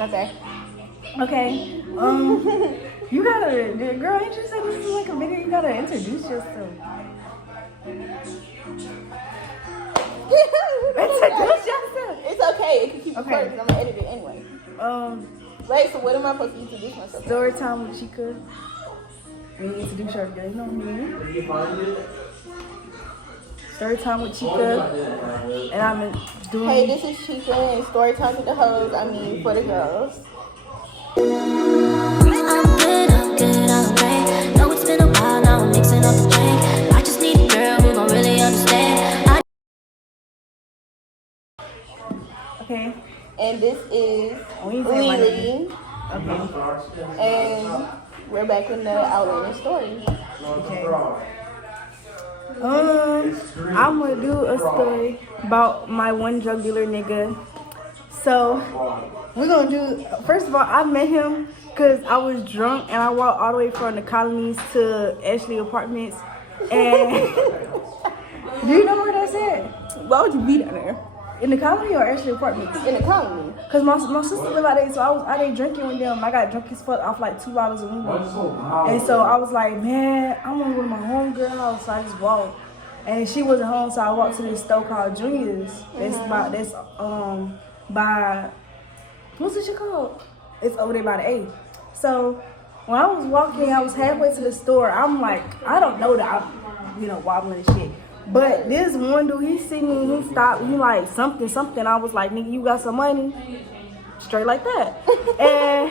Okay. Okay. You gotta, girl, ain't you said this is like a video? You gotta introduce yourself. Introduce yourself. It's okay. It can keep recording because I'm gonna edit it anyway. Wait. So what am I supposed to introduce myself? Story time with Chica. When you introduce her, girl, you know me. Story time with Chica, and I'm doing. Hey, this is Chica and story time with the hoes. I mean, for the girls. I'm good, I'm great. Know it's been a while now, I'm mixing up the drink. I just need a girl who gon' really understand. Okay. And this is Lily. Okay. And we're back in the outline story. Okay. I'm gonna do a story about my one drug dealer nigga. So we're gonna do. First of all, I met him because I was drunk and I walked all the way from the colonies to Ashley Apartments. And do you know where that's at? Why would you be down there? In the colony or Ashley Apartments? In the colony. Cause my sister lived out there, so I was out there drinking with them. I got drunk as fuck off like $2 a week. And so I was like, man, I wanna go to my homegirl house. So I just walked. And she wasn't home, so I walked to this store called Junior's. That's by what's this shit called? It's over there by the A. So when I was walking, I was halfway to the store. I'm like, I don't know that I'm, wobbling and shit. But this one dude, he see me, he stopped, he like something. I was like, nigga, you got some money? Straight like that. And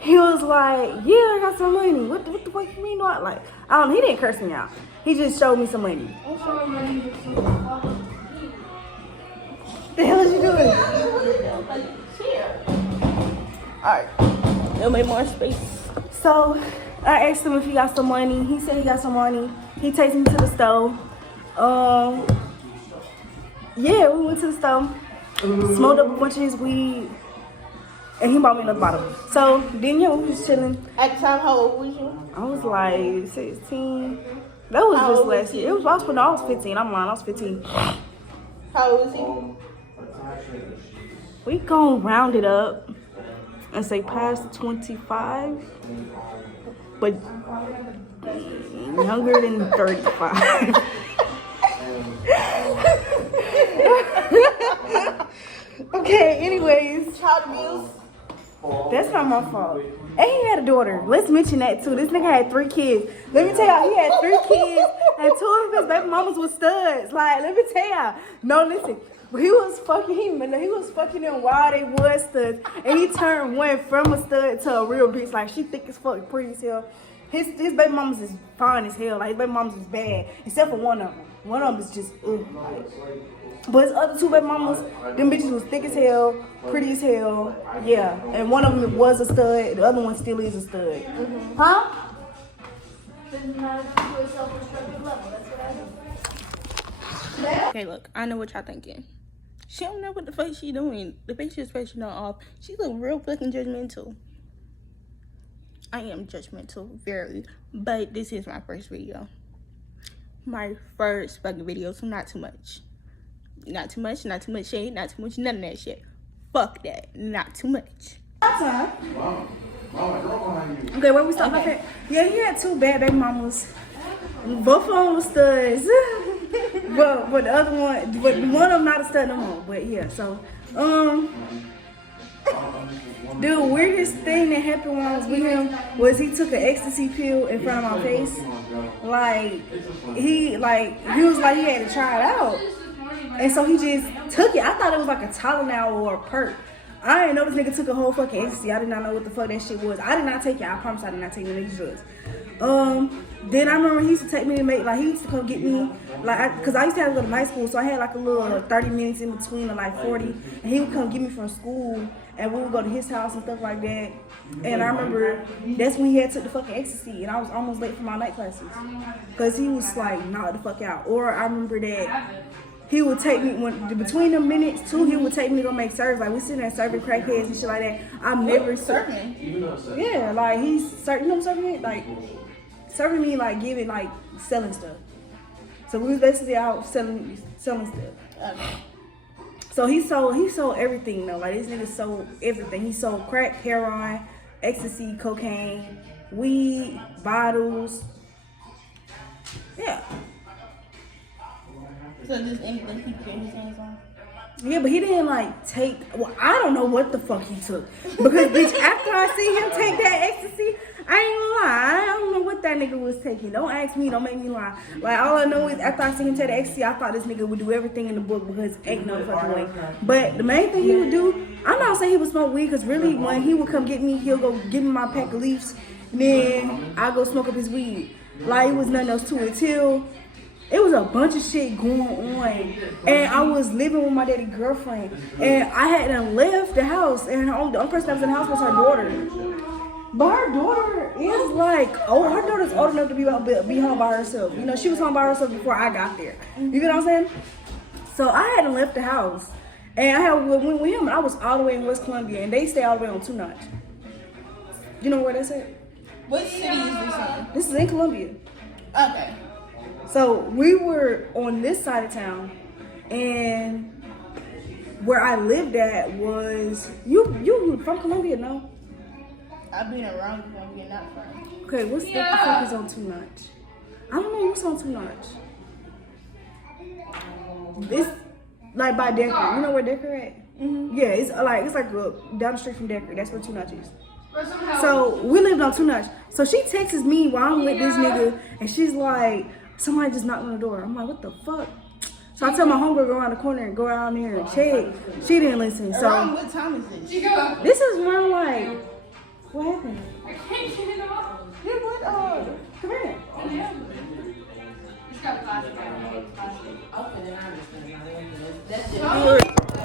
he was like, yeah, I got some money. What the fuck you mean? Like, he didn't curse me out. He just showed me some money. The hell is you doing? Alright. It'll make more space. So I asked him if he got some money. He said he got some money. He takes me to the store. Yeah, we went to the store, smoked up a bunch of his weed, and he bought me another bottle. So then, we was chilling. At the time, how old was you? I was like 16. That was just last year. I was 15. I'm lying. I was 15. How old was he? We gon' round it up and say past 25, but younger than 35. Okay, anyways. Child abuse? That's not my fault. And he had a daughter. Let's mention that too. This nigga had 3 kids. Let me tell y'all, he had 3 kids and 2 of his baby mamas was studs. Like, let me tell y'all. No, listen. He was fucking them while they was studs. And he turned one from a stud to a real bitch. Like, she thick as fuck, pretty as hell. His baby mamas is fine as hell. Like, his baby mamas is bad. Except for one of them. One of them is just, But his other 2 baby mamas, them bitches was thick as hell, pretty as hell. Yeah. And one of them was a stud. The other one still is a stud. Mm-hmm. Huh? Okay, look, I know what y'all thinking. She don't know what the fuck she doing. The facial expression off. She look real fucking judgmental. I am judgmental, very. But this is my first video. My first fucking video, so not too much. Not too much shade, not too much, none of that shit. Fuck that, not too much. Okay, where we stop at? Yeah, he had 2 bad baby mamas. Both of them were studs. but the other one, but one of them not a stud no more. But yeah, so the weirdest thing that happened when I was with him was he took an ecstasy pill in front of my face. Like he was like he had to try it out. And so he just took it. I thought it was like a Tylenol or a perk. I didn't know this nigga took a whole fucking ecstasy. I did not know what the fuck that shit was. I did not take it. I promise I did not take any of these drugs. Then I remember he used to take me to he used to come get me, cause I used to have to go to night school, so I had like a little 30 minutes in between or like 40, and he would come get me from school, and we would go to his house and stuff like that. And I remember that's when he had took the fucking ecstasy, and I was almost late for my night classes, cause he was like knocked the fuck out. Or I remember that he would take me between the minutes too. He would take me to go make serves. Like we sitting there serving crackheads and shit like that. I'm never serving. Yeah, like he's serving. You know what I'm serving? Like serving me, like giving, like selling stuff. So we was basically out selling stuff. So he sold everything though. Like this nigga sold everything. He sold crack, heroin, ecstasy, cocaine, weed, bottles. Yeah. So just anything he put his hands on? Yeah, but he didn't like take. Well, I don't know what the fuck he took because bitch, after I see him take that ecstasy, I ain't gonna lie. I don't know what that nigga was taking. Don't ask me. Don't make me lie. Like all I know is after I see him take the ecstasy, I thought this nigga would do everything in the book because ain't no fucking way. But the main thing he would do, I'm not saying he would smoke weed because really when he would come get me, he'll go give me my pack of leaves, and then I go smoke up his weed. Like it was nothing else to it till. It was a bunch of shit going on, and I was living with my daddy's girlfriend, and I hadn't left the house, and the only person that was in the house was her daughter. But her daughter is like, her daughter's old enough to be home by herself. You know, she was home by herself before I got there. You get what I'm saying? So I hadn't left the house, and I went with him, and I was all the way in West Columbia, and they stay all the way on 2 Notch. You know where that's at? What city is this in? This is in Columbia. Okay. So we were on this side of town, and where I lived at was you from Columbia, no? I've been around Columbia, not from. Okay, what the fuck is on 2 Notch? I don't know what's on 2 Notch. It's like by Decker. You know where Decker at? Mm-hmm. Yeah, it's like down the street from Decker. That's where 2 Notch is. So we lived on 2 Notch. So she texts me while I'm with this nigga, and she's like, somebody just knocked on the door. I'm like, what the fuck? So I tell my homegirl go around the corner and go around there and check. She didn't listen. So Around what time is this? this is around like, what happened? I can't get it off. Yeah, what? Come here. Yeah. It's got plastic on it.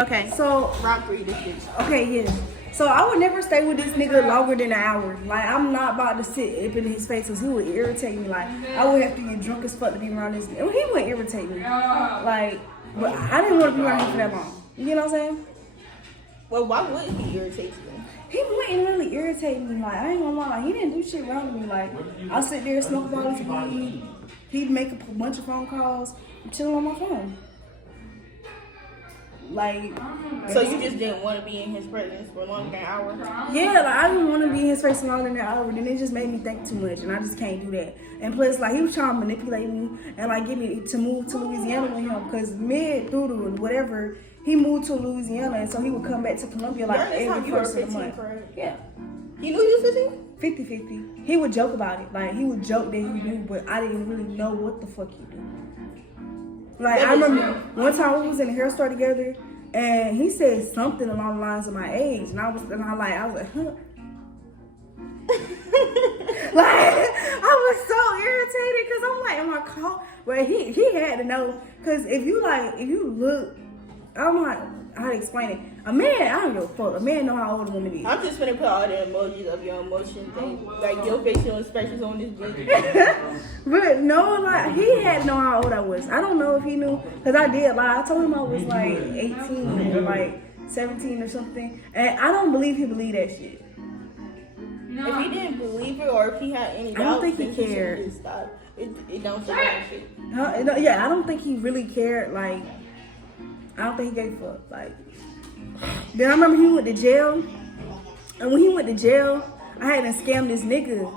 Okay. So, Rock 3 this bitch. okay, yeah. So I would never stay with this nigga longer than an hour. Like I'm not about to sit up in his face because he would irritate me. Like I would have to get drunk as fuck to be around this nigga. He would irritate me. Like, but I didn't want to be around him for that long. You know what I'm saying? Well, why would he irritate you? He wouldn't really irritate me. Like I ain't gonna lie. Like, he didn't do shit around me. Like I'll sit there, smoke all his weed. He'd make a bunch of phone calls. I'm chilling on my phone. Like, So you just didn't want to be in his presence for longer than an hour? yeah, like I didn't want to be in his face longer than an hour, and it just made me think too much, and I just can't do that. And plus, like he was trying to manipulate me and like get me to move to Louisiana with him, cause mid through whatever he moved to Louisiana, and so he would come back to Columbia like every first of the month. Yeah. He knew you was 15? 50-50. He would joke about it, like he would joke that he knew, but I didn't really know what the fuck he do. Like I remember one time we was in the hair store together, and he said something along the lines of my age, and I was like, huh? Like I was so irritated because I'm like, am I caught? Well, he had to know, because if you look, I don't know how to explain it. A man, I don't give a fuck. A man know how old a woman is. I'm just gonna put all the emojis of your emotion thing, like your facial expressions on this bitch. But no, like he had to know how old I was. I don't know if he knew, because I did lie. I told him I was like 18 or like 17 or something, and I don't believe he believed that shit. No. If he didn't believe it, or if he had any doubts, I don't think he then should cared. just stop. It don't say that shit. Yeah, I don't think he really cared. Like, I don't think he gave a fuck. Like, then I remember he went to jail, and when he went to jail, I had to scam this nigga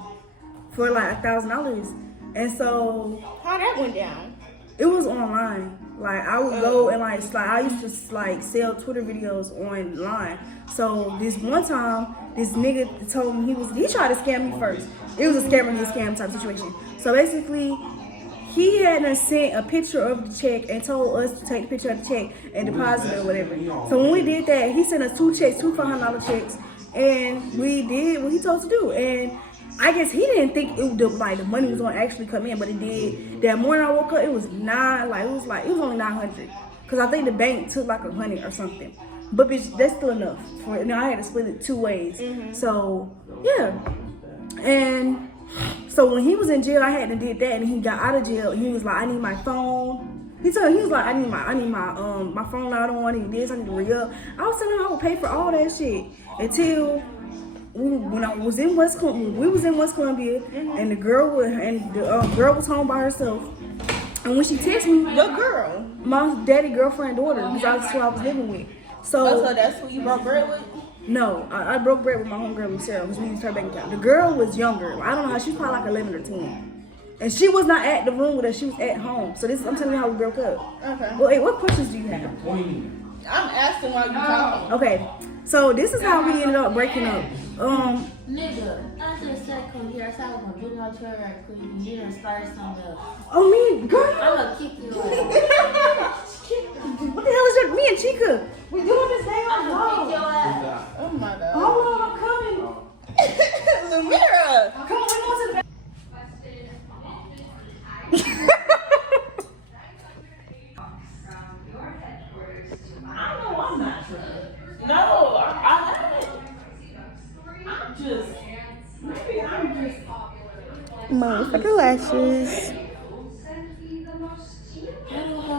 for like $1,000, and so how that went down? It was online. Like I would go and like I used to like sell Twitter videos online. So this one time, this nigga told me he tried to scam me first. It was a scam type situation. So basically, he had sent a picture of the check and told us to take the picture of the check and deposit it or whatever. So when we did that, he sent us 2 checks, 2 $500 checks, and we did what he told us to do. And I guess he didn't think the money was gonna actually come in, but it did. That morning I woke up, it was only 900, cause I think the bank took like 100 or something. But bitch, that's still enough for it. Now I had to split it 2 ways. Mm-hmm. So yeah, and so when he was in jail, I had to did that, and he got out of jail. And he was like, I need my phone. He was like, I need my phone. I don't want any of this. I need to re-up. I was telling him I would pay for all that shit until. When I was in West Columbia, we was in West Columbia, and the girl was home by herself. And when she texted me, Your girl. My daddy girlfriend daughter, because that's who I was living with. Oh, so that's who you broke bread with? No, I broke bread with my homegirl Lucille because we used her bank account. The girl was younger. I don't know how, she was probably like 11 or 10. And she was not at the room with us, she was at home. So this, I'm telling you how we broke up. Okay. Well, hey, what questions do you have? I'm asking while you talking. Okay, so this is how we ended up breaking up. Nigga, I just said come here. I said I was gonna get out here right quick. You done start something else. Oh, me, girl. I'm gonna kick you out. What the hell is that? Me and Chica. We doing this thing on I'm the gonna kick road. your ass. Oh my god. Hold on, I'm coming. Lumira! Come on, we going to the back. No, I haven't. Motherfucking lashes.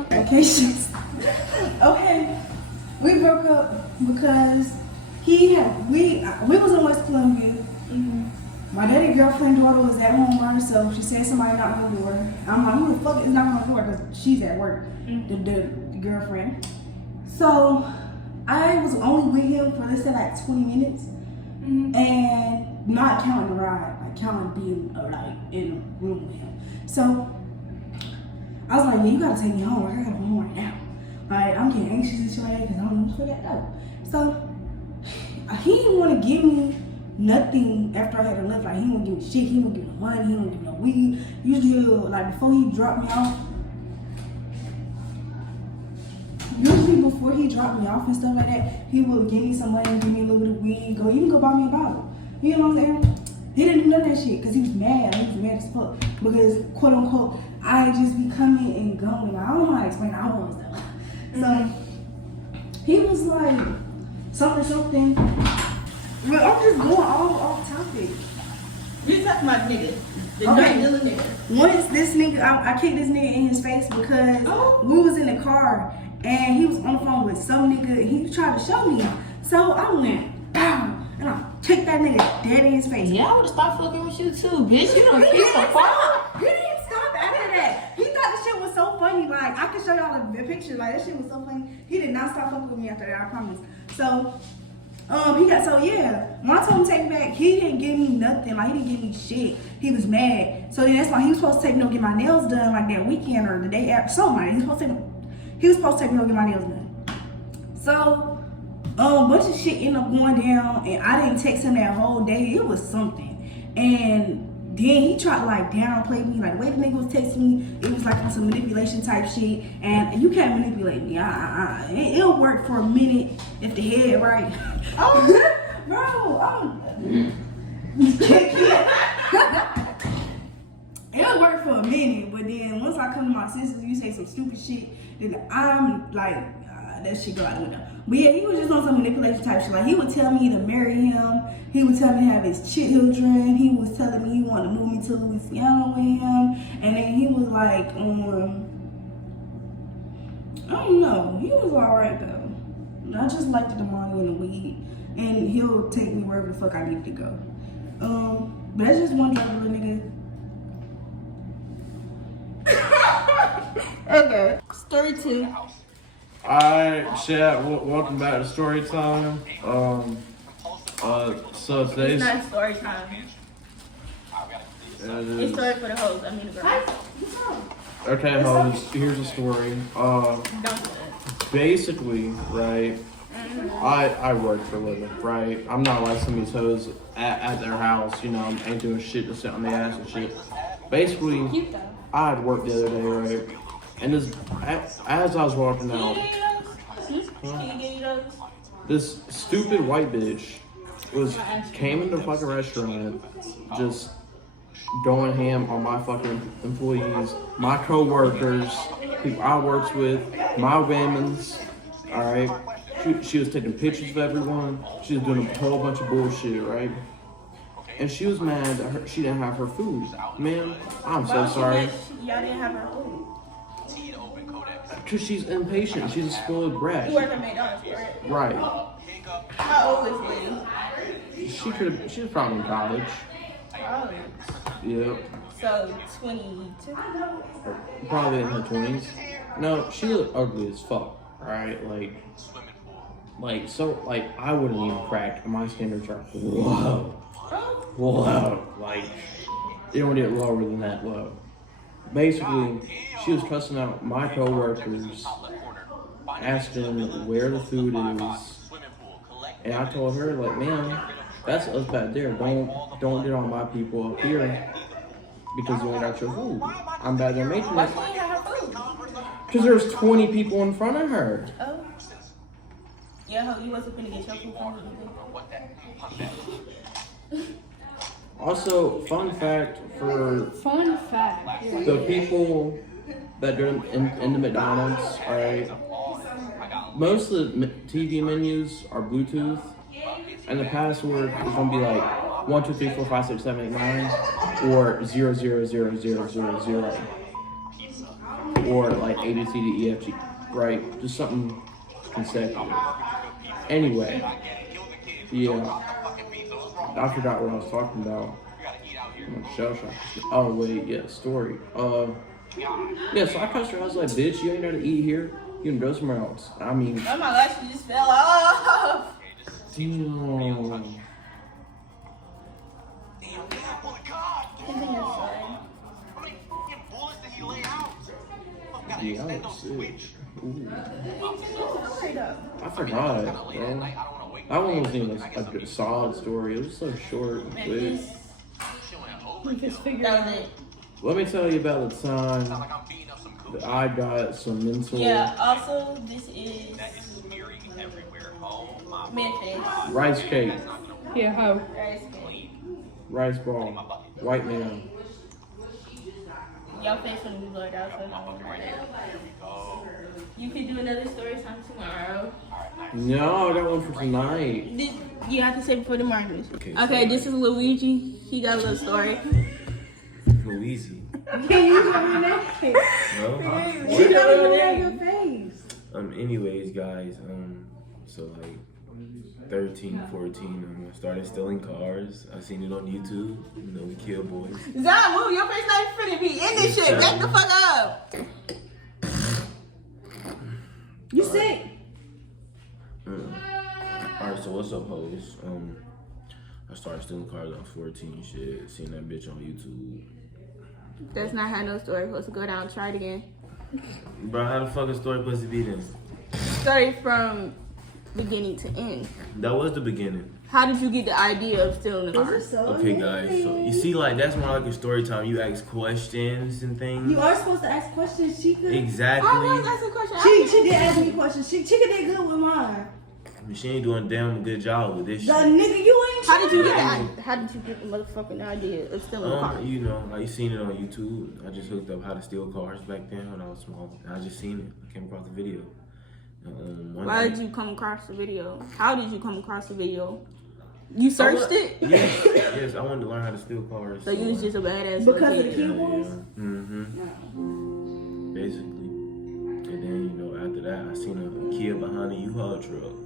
Vacations. Okay, we broke up because we was in West Columbia. My daddy girlfriend daughter was at home by herself. She said somebody knocked on the door. I'm like, who the fuck is knocking on the door? Because she's at work, the girlfriend. So I was only with him for let's say like 20 minutes, and not counting the ride, like counting being like in the room with him. So I was like, yeah, you gotta take me home. I gotta go home right now. Like I'm getting anxious and shit like that because I don't know what's that though. So he didn't want to give me nothing after I had left. Like he wouldn't give me shit. He wouldn't give me no money. He wouldn't give me no weed. Usually, like before he dropped me off. Usually before he dropped me off and stuff like that, he would give me some money, give me a little bit of weed, even go buy me a bottle. You know what I'm saying? He didn't do none of that shit because he was mad. He was mad as fuck because quote unquote I just be coming and going. I don't know how to explain how I was though. So he was like something. Well, I'm just going all off topic. You talking about nigga. The Okay. drug dealer nigga. Once this nigga, I kicked this nigga in his face because we was in the car and he was on the phone with some nigga and he tried to show me. So I went, bam, and I kicked that nigga dead in his face. Yeah, I would've stopped fucking with you too, bitch. You done kicked the fuck. He didn't stop after that. He thought the shit was so funny. Like, I can show y'all the picture. Like, that shit was so funny. He did not stop fucking with me after that, I promise. So, when I told him to take me back, he didn't give me nothing. Like, he didn't give me shit. He was mad. So then that's why he was supposed to take me to get my nails done, like that weekend or the day after. Something. He was supposed to take me to get my nails done. So, a bunch of shit ended up going down, and I didn't text him that whole day. It was something. And then he tried to like downplay me, like the way the nigga was texting me, it was like on some manipulation type shit. And you can't manipulate me. It'll work for a minute if the head right. Oh, bro, it'll work for a minute, but then once I come to my senses, you say some stupid shit, then I'm like, that shit go out the window. But yeah, he was just on some manipulation type shit. Like he would tell me to marry him. He would tell me to have his children. He was telling me he wanted to move me to Louisiana with him. And then he was like, I don't know. He was alright though. I just liked the money and the weed. And he'll take me wherever the fuck I need to go. But that's just one drug dealer nigga. Okay. Story 2. Alright, chat, welcome back to story time. So It's today's not story time. It's story for the hoes. I mean the girls. okay, hoes, here's the story. Don't do that. Basically, right, I work for a living, right? I'm not like some of these hoes at their house, you know, ain't doing shit to sit on their ass and shit. Basically, I had work the other day, right? And this, as I was walking out, this stupid white bitch came in the fucking restaurant, just going ham on my fucking employees, my co-workers, people I worked with, my women's, alright? She was taking pictures of everyone, she was doing a whole bunch of bullshit, right? And she was mad that she didn't have her food. Man, I'm so sorry. Y'all didn't have her food. Because she's impatient, she's a spoiled brat. You work at McDonald's, correct? Right. How old is Liddy? She was probably in college. Oh. Yeah. So 22? Probably in her 20s. No, she looked ugly as fuck, right? So, I wouldn't even crack. My standards are low. Low. Like, you don't get lower than that low. Basically, she was cussing out my coworkers, asking where the food is. And I told her, like, man, that's us back there. Don't get on my people up here because you ain't got your food. I'm back there making Why it. she ain't have her food? Because there's 20 people in front of her. Oh. Yeah, you wasn't gonna get your food from me. Also, fun fact for Fun fact. the people that go in the McDonald's, alright, most of the TV menus are Bluetooth, and the password is gonna be like 1 2 3 4 5 6 7 8 9 or 0 0 0 0 0 0 or like A B C D E F G, right? Just something consecutive. Anyway, yeah, I forgot what I was talking about. Shell shock. Oh wait, yeah, story. Yeah, so I cussed her. I was like, bitch, you ain't gotta eat here. You can go somewhere else. I mean, Oh my gosh, you just fell off. damn. Yeah, I was sick. Ooh. I forgot, bro. That one wasn't even a good, solid story. It was so short and quick. That was it. Let me tell you about the time that I got some mental Yeah, also, this is Memphis. rice cake, Yeah, how? Rice cake. rice ball, white man. Your face gonna be blurred out, so don't worry about it. You can do another story time tomorrow. No, I got one for tonight. You have to say before tomorrow. Okay, this is Luigi. He got a little story. Luigi. Can you show me that? No? She don't even have your face. Anyways, guys, so like 13, 14, I started stealing cars. I seen it on YouTube. You know, we kill boys. Zion, move. Your face not finna be in this shit. Back the fuck up. You sick? Alright, so what's up, hoes? I started stealing cars on 14, shit. Seen that bitch on YouTube. That's not how no story supposed to go down. Try it again. Bro, how the fuck is story supposed to be then? Story from beginning to end. That was the beginning. How did you get the idea of stealing the car? Okay, guys, so you see, like, that's more like a story time. You ask questions and things. You are supposed to ask questions. She could. Exactly. I was asking a question. She did ask me questions. She could did good with mine. I mean, she ain't doing a damn good job with this The shit. nigga, you ain't. How did you get trying. the How did you get the motherfucking idea of stealing a car? You know, I seen it on YouTube. I just hooked up how to steal cars back then when I was small. And I just seen it. I came across the video. Why did you come across the video? How did you come across the video? You searched it? Yes, I wanted to learn how to steal cars. So you was just a badass Because of the kid. keyboards? Basically. And then, you know, after that, I seen a Kia behind a U-Haul truck.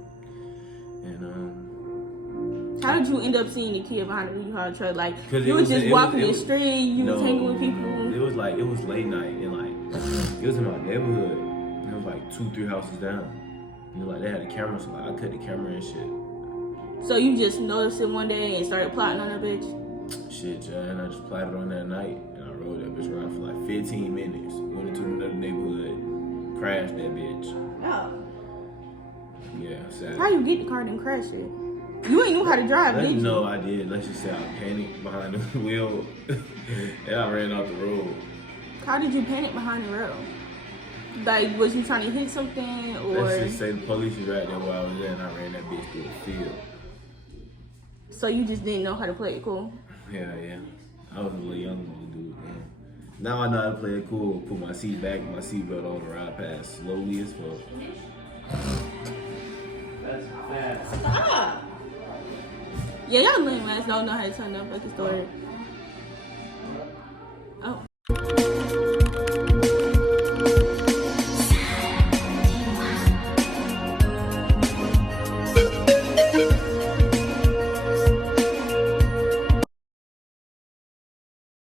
And, How did you end up seeing the kid behind the U-Haul truck? Like, 'Cause you it was was- just it walking was- the street, you was hanging with people. It was late night and like, it was in my neighborhood. It was like 2-3 houses down. You know, like they had a camera, so like I cut the camera and shit. So you just noticed it one day and started plotting on that bitch? Shit, John, I just plotted on that night and I rode that bitch around for like 15 minutes. Went into another neighborhood, crashed that bitch. Oh. Yeah, sad. How you get the car and crash it? You ain't knew how to drive, did you? No, I did. Let's just say I panicked behind the wheel and I ran off the road. How did you panic behind the road? Like, was you trying to hit something or? Let's just say the police was right there where I was at and I ran that bitch through the field. So you just didn't know how to play it cool? Yeah. I was a little young little dude, man. Now I know how to play it cool. Put my seat back, my seatbelt on, and ride past slowly as fuck. Stop! Yeah, y'all lame ass don't know how to tell no fucking story.